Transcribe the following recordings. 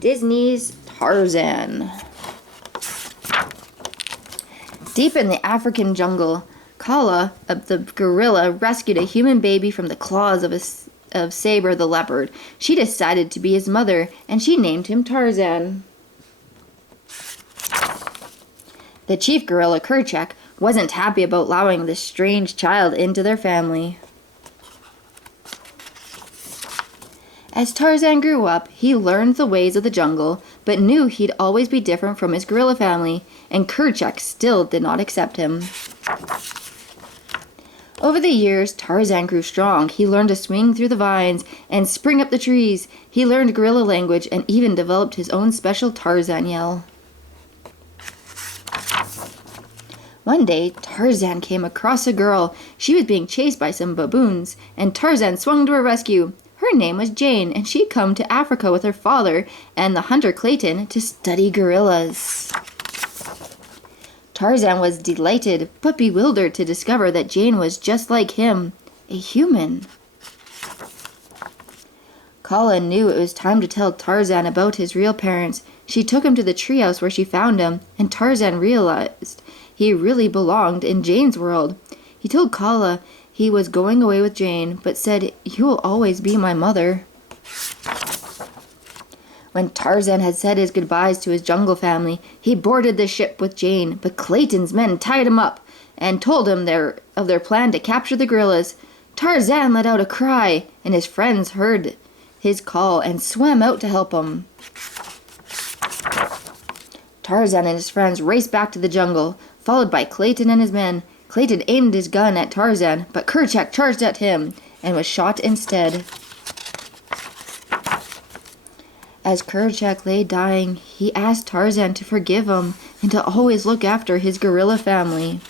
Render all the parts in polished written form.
Disney's Tarzan. Deep in the African jungle, Kala, the gorilla, rescued a human baby from the claws of Saber the leopard. She decided to be his mother, and she named him Tarzan. The chief gorilla, Kerchak, wasn't happy about allowing this strange child into their family. As Tarzan grew up, he learned the ways of the jungle, but knew he'd always be different from his gorilla family, and Kerchak still did not accept him. Over the years, Tarzan grew strong. He learned to swing through the vines and spring up the trees. He learned gorilla language and even developed his own special Tarzan yell. One day, Tarzan came across a girl. She was being chased by some baboons, and Tarzan swung to her rescue. Her name was Jane, and she'd come to Africa with her father and the hunter Clayton to study gorillas. Tarzan was delighted, but bewildered to discover that Jane was just like him, a human. Kala knew it was time to tell Tarzan about his real parents. She took him to the treehouse where she found him, and Tarzan realized he really belonged in Jane's world. He told Kala he was going away with Jane, but said, "You will always be my mother." When Tarzan had said his goodbyes to his jungle family, he boarded the ship with Jane, but Clayton's men tied him up and told him of their plan to capture the gorillas. Tarzan let out a cry, and his friends heard his call and swam out to help him. Tarzan and his friends raced back to the jungle, followed by Clayton and his men. Clayton aimed his gun at Tarzan, but Kerchak charged at him and was shot instead. As Kerchak lay dying, he asked Tarzan to forgive him and to always look after his gorilla family.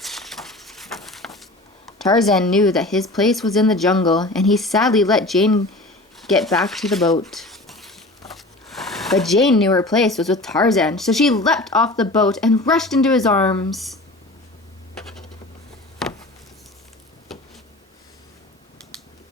Tarzan knew that his place was in the jungle, and he sadly let Jane get back to the boat. But Jane knew her place was with Tarzan, so she leapt off the boat and rushed into his arms.